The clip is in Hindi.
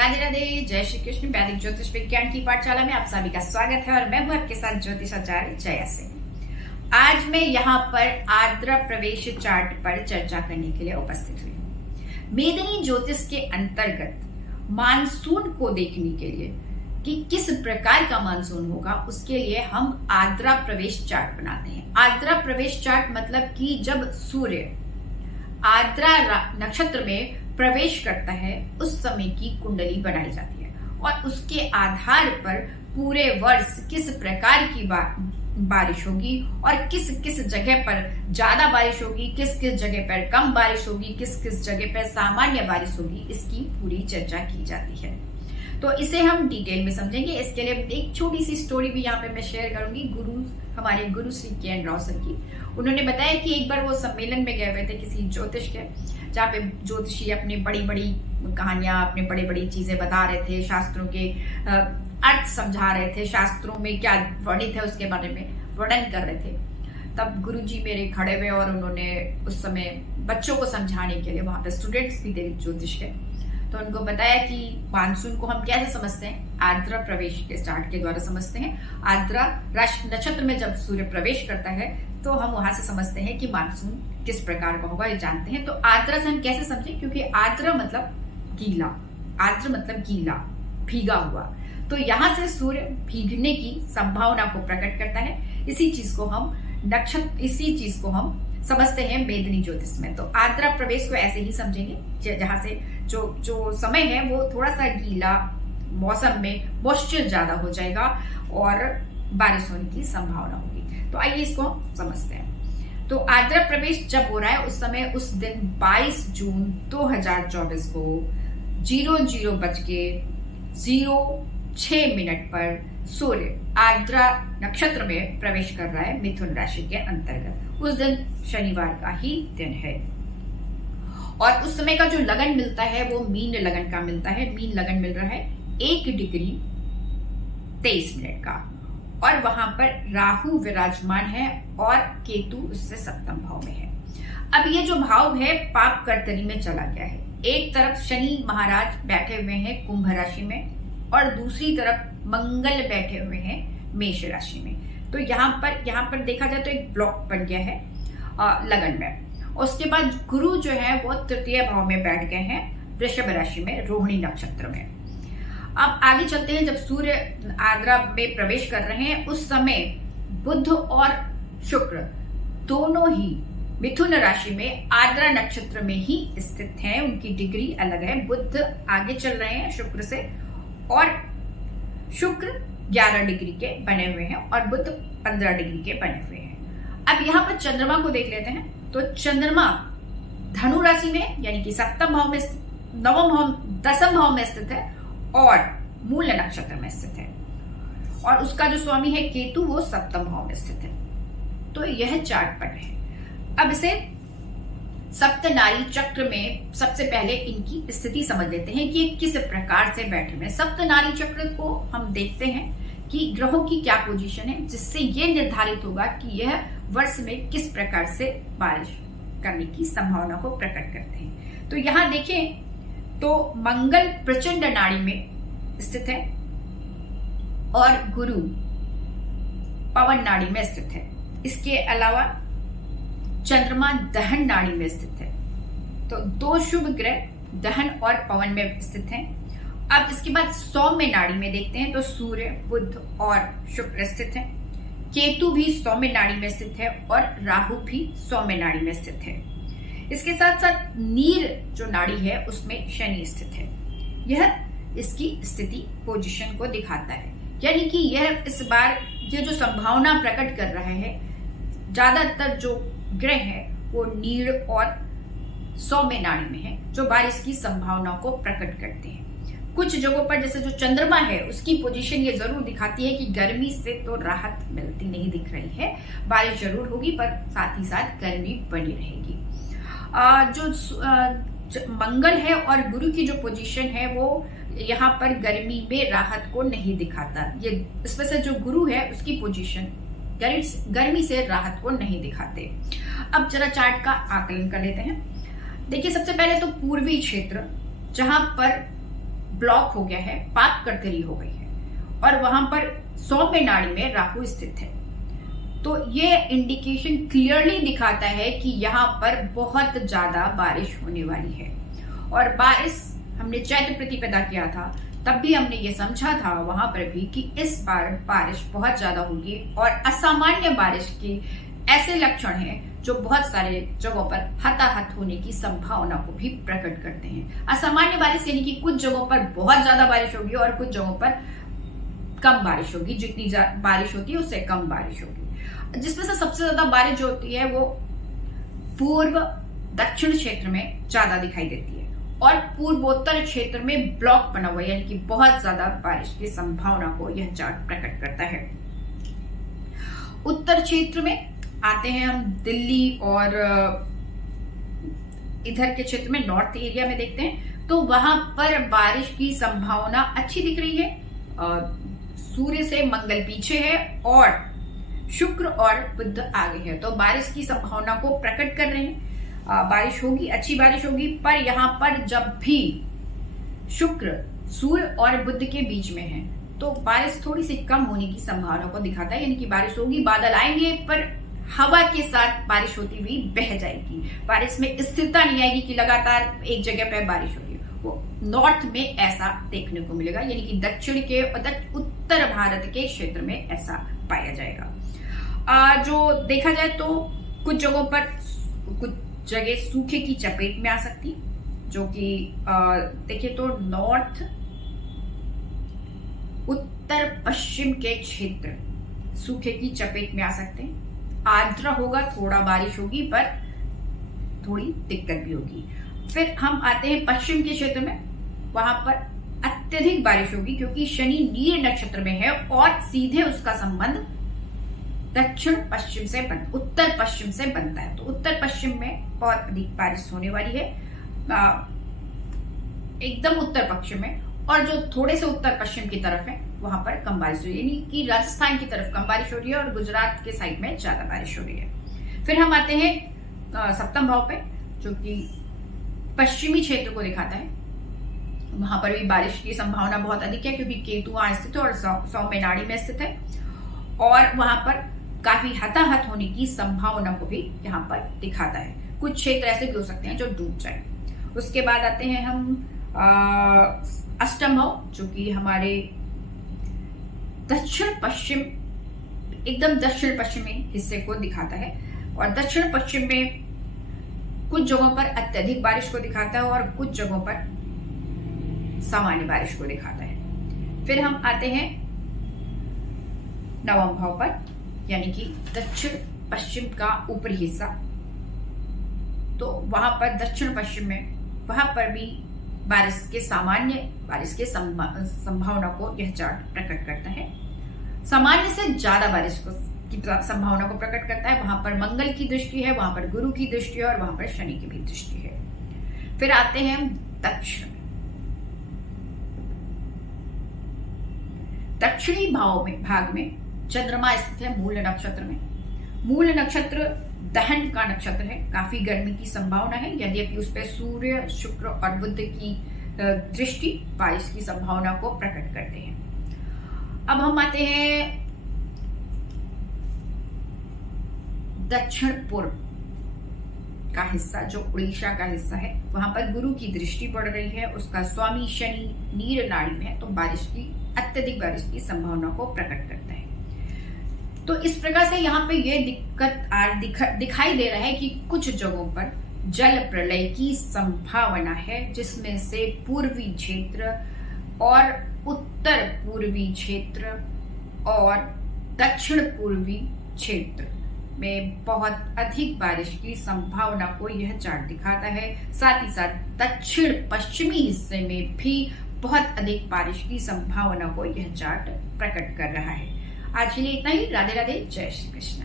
राधे राधे, जय श्री कृष्ण। वैदिक ज्योतिष विज्ञान की पाठशाला में आप सभी का स्वागत है और मैं हूं आपके साथ ज्योतिषाचार्य जया सिंह। आज मैं यहाँ पर आर्द्रा प्रवेश चार्ट पर चर्चा करने के लिए उपस्थित हुई हूँ। मेदिनी ज्योतिष के अंतर्गत मानसून को देखने के लिए कि किस प्रकार का मानसून होगा, उसके लिए हम आर्द्रा प्रवेश चार्ट बनाते हैं। आर्द्रा प्रवेश चार्ट मतलब कि जब सूर्य आर्द्रा नक्षत्र में प्रवेश करता है उस समय की कुंडली बनाई जाती है और उसके आधार पर पूरे वर्ष किस प्रकार की बारिश होगी और किस किस जगह पर ज्यादा बारिश होगी, किस किस जगह पर कम बारिश होगी, किस किस जगह पर सामान्य बारिश होगी, इसकी पूरी चर्चा की जाती है। तो इसे हम डिटेल में समझेंगे। इसके लिए एक छोटी सी स्टोरी भी यहाँ पे मैं शेयर करूंगी। हमारे गुरु श्री के राव सर की। उन्होंने बताया कि एक बार वो सम्मेलन में गए हुए थे किसी ज्योतिष के, जहाँ पे ज्योतिषी अपनी बड़ी बड़ी कहानियां, अपनी बड़ी बड़ी चीजें बता रहे थे, शास्त्रों के अर्थ समझा रहे थे, शास्त्रों में क्या वर्णित है उसके बारे में वर्णन कर रहे थे। तब गुरुजी मेरे खड़े हुए और उन्होंने उस समय बच्चों को समझाने के लिए, वहां पे स्टूडेंट्स भी थे ज्योतिष के, तो उनको बताया कि मानसून को हम कैसे समझते हैं, आर्द्रा प्रवेश के चार्ट के द्वारा समझते हैं। आर्द्रा नक्षत्र में जब सूर्य प्रवेश करता है तो हम वहां से समझते हैं कि मानसून किस प्रकार का होगा, ये जानते हैं। तो आर्द्रा से हम कैसे समझें, क्योंकि आर्द्रा मतलब गीला, आर्द्र मतलब गीला, भीगा हुआ। तो यहाँ से सूर्य भीगने की संभावना को प्रकट करता है। इसी चीज को हम समझते हैं मेदिनी ज्योतिष में। तो आर्द्रा प्रवेश को ऐसे ही समझेंगे, जहां से जो समय है वो थोड़ा सा गीला, मौसम में मॉइस्चर ज्यादा हो जाएगा और बारिश होने की संभावना होगी। तो आइए इसको समझते हैं। तो आर्द्रा प्रवेश जब हो रहा है उस समय, उस दिन 22 जून 2024 को 00:06 पर सूर्य आर्द्रा नक्षत्र में प्रवेश कर रहा है मिथुन राशि के अंतर्गत। उस दिन शनिवार का ही दिन है और उस समय का जो लगन मिलता है वो मीन लगन का मिलता है। मीन लगन मिल रहा है 1 डिग्री 23 मिनट का और वहां पर राहु विराजमान है और केतु उससे सप्तम भाव में है। अब ये जो भाव है पाप कर्तरी में चला गया है। एक तरफ शनि महाराज बैठे हुए हैं कुंभ राशि में और दूसरी तरफ मंगल बैठे हुए हैं मेष राशि में। तो यहाँ पर देखा जाए तो एक ब्लॉक बन गया है लगन में। उसके बाद गुरु जो है वो तृतीय भाव में बैठ गए हैं वृषभ राशि में, रोहिणी नक्षत्र में। अब आगे चलते हैं। जब सूर्य आर्द्रा में प्रवेश कर रहे हैं उस समय बुध और शुक्र दोनों ही मिथुन राशि में आर्द्रा नक्षत्र में ही स्थित हैं। उनकी डिग्री अलग है। बुध आगे चल रहे हैं शुक्र से और शुक्र 11 डिग्री के बने हुए हैं और बुध 15 डिग्री के बने हुए हैं। अब यहाँ पर चंद्रमा को देख लेते हैं। तो चंद्रमा धनु राशि में यानी कि सप्तम भाव में, दसम भाव में स्थित है और मूल नक्षत्र में स्थित है और उसका जो स्वामी है केतु वो सप्तम भाव में स्थित है। तो यह चार्ट पट है। अब इसे सप्तनारी चक्र में सबसे पहले इनकी स्थिति समझ लेते हैं कि किस प्रकार से बैठे हुए। सप्तनारी चक्र को हम देखते हैं कि ग्रहों की क्या पोजीशन है, जिससे यह निर्धारित होगा कि यह वर्ष में किस प्रकार से बारिश करने की संभावना को प्रकट करते हैं। तो यहां देखें तो मंगल प्रचंड नाड़ी में स्थित है और गुरु पवन नाड़ी में स्थित है। इसके अलावा चंद्रमा दहन नाड़ी में स्थित है। तो दो शुभ ग्रह दहन और पवन में स्थित हैं। अब इसके बाद सौम्य नाड़ी में देखते हैं तो सूर्य, बुध और शुक्र स्थित हैं। केतु भी सौम्य नाड़ी में स्थित है और राहु भी सौम्य नाड़ी में स्थित है। इसके साथ साथ नीर जो नाड़ी है उसमें शनि स्थित है। यह इसकी स्थिति पोजीशन को दिखाता है, यानी कि यह इस बार ये जो संभावना प्रकट कर रहा है, ज्यादातर जो ग्रह है वो नीर और सौम्य नाड़ी में है, जो बारिश की संभावना को प्रकट करते हैं। कुछ जगहों पर जैसे जो चंद्रमा है उसकी पोजीशन ये जरूर दिखाती है कि गर्मी से तो राहत मिलती नहीं दिख रही है, बारिश जरूर होगी पर साथ ही साथ गर्मी बनी रहेगी। जो मंगल है और गुरु की जो पोजीशन है वो यहाँ पर गर्मी में राहत को नहीं दिखाता। ये इसमें से जो गुरु है उसकी पोजीशन गर्मी से राहत को नहीं दिखाते। अब जरा चार्ट का आकलन कर लेते हैं। देखिए सबसे पहले तो पूर्वी क्षेत्र, जहां पर ब्लॉक हो गया है, पाप कर्तरी हो गई है और वहां पर सौम्य नाड़ी में राहु स्थित है। तो ये इंडिकेशन क्लियरली दिखाता है कि यहाँ पर बहुत ज्यादा बारिश होने वाली है। और बारिश हमने चैत्र प्रतिपदा किया था, तब भी हमने ये समझा था वहां पर भी कि इस बार बारिश बहुत ज्यादा होगी और असामान्य बारिश के ऐसे लक्षण हैं जो बहुत सारे जगहों पर हताहत होने की संभावना को भी प्रकट करते हैं। असामान्य बारिश यानी कि कुछ जगहों पर बहुत ज्यादा बारिश होगी और कुछ जगहों पर कम बारिश होगी, जितनी बारिश होती है उससे कम बारिश होगी। जिसमें से सबसे ज्यादा बारिश जो होती है वो पूर्व दक्षिण क्षेत्र में ज्यादा दिखाई देती है और पूर्वोत्तर क्षेत्र में ब्लॉक बना हुआ है, यानी कि बहुत ज्यादा बारिश की संभावना को यह चार्ट प्रकट करता है। उत्तर क्षेत्र में आते हैं हम, दिल्ली और इधर के क्षेत्र में, नॉर्थ एरिया में देखते हैं तो वहां पर बारिश की संभावना अच्छी दिख रही है। सूर्य से मंगल पीछे है और शुक्र और बुध आगे है, तो बारिश की संभावना को प्रकट कर रहे हैं। बारिश होगी, अच्छी बारिश होगी, पर यहाँ पर जब भी शुक्र सूर्य और बुध के बीच में है तो बारिश थोड़ी सी कम होने की संभावना को दिखाता है, यानी कि बारिश होगी, बादल आएंगे पर हवा के साथ बारिश होती हुई बह जाएगी। बारिश में स्थिरता नहीं आएगी कि लगातार एक जगह पर बारिश होगी। वो नॉर्थ में ऐसा देखने को मिलेगा, यानी कि दक्षिण के उत्तर भारत के क्षेत्र में ऐसा पाया जाएगा। जो देखा जाए तो कुछ जगहों पर कुछ जगह सूखे की चपेट में आ सकती, जो कि देखिए तो नॉर्थ उत्तर पश्चिम के क्षेत्र सूखे की चपेट में आ सकते हैं। आर्द्र होगा, थोड़ा बारिश होगी पर थोड़ी दिक्कत भी होगी। फिर हम आते हैं पश्चिम के क्षेत्र में, वहां पर अत्यधिक बारिश होगी क्योंकि शनि नीर नक्षत्र में है और सीधे उसका संबंध दक्षिण पश्चिम से उत्तर पश्चिम से बनता है। तो उत्तर पश्चिम में बहुत अधिक बारिश होने वाली है, एकदम उत्तर पश्चिम में, और जो थोड़े से उत्तर पश्चिम की तरफ है वहां पर कम बारिश हो रही है, यानी कि राजस्थान की तरफ कम बारिश हो रही है और गुजरात के साइड में ज्यादा बारिश हो रही है। फिर हम आते हैं सप्तम भाव पे, जो कि पश्चिमी क्षेत्र को दिखाता है। वहां पर भी बारिश की संभावना बहुत अधिक है क्योंकि केतु वहां स्थित है और सौम्य नाड़ी में स्थित है और वहां पर काफी हताहत होने की संभावना को भी यहाँ पर दिखाता है। कुछ क्षेत्र ऐसे भी हो सकते हैं जो डूब जाए। उसके बाद आते हैं हम अष्टम भाव, जो कि हमारे दक्षिण पश्चिम, एकदम दक्षिण पश्चिमी हिस्से को दिखाता है और दक्षिण पश्चिम में कुछ जगहों पर अत्यधिक बारिश को दिखाता है और कुछ जगहों पर सामान्य बारिश को दिखाता है। फिर हम आते हैं नवम भाव पर, यानी कि दक्षिण पश्चिम का ऊपरी हिस्सा। तो वहां पर दक्षिण पश्चिम में वहां पर भी बारिश के संभावना को यह चार्ट प्रकट करता है। सामान्य से ज्यादा बारिश की संभावना को प्रकट करता है। वहां पर मंगल की दृष्टि है, वहां पर गुरु की दृष्टि है और वहां पर शनि की भी दृष्टि है। फिर आते हैं दक्षिण, दक्षिणी भाग में चंद्रमा स्थित है मूल नक्षत्र में। मूल नक्षत्र दहन का नक्षत्र है, काफी गर्मी की संभावना है, यद्यपि उस पर सूर्य शुक्र और बुध की दृष्टि बारिश की संभावना को प्रकट करते हैं। अब हम आते हैं दक्षिण पूर्व का हिस्सा, जो उड़ीसा का हिस्सा है। वहां पर गुरु की दृष्टि पड़ रही है, उसका स्वामी शनि नीर नाड़ी में है, तो अत्यधिक बारिश की संभावना को प्रकट करता है। तो इस प्रकार से यहाँ पे ये दिखाई दे रहा है कि कुछ जगहों पर जल प्रलय की संभावना है, जिसमें से पूर्वी क्षेत्र और उत्तर पूर्वी क्षेत्र और दक्षिण पूर्वी क्षेत्र में बहुत अधिक बारिश की संभावना को यह चार्ट दिखाता है। साथ ही साथ दक्षिण पश्चिमी हिस्से में भी बहुत अधिक बारिश की संभावना को यह चार्ट प्रकट कर रहा है। आज के लिए इतना ही। राधे राधे, जय श्री कृष्ण।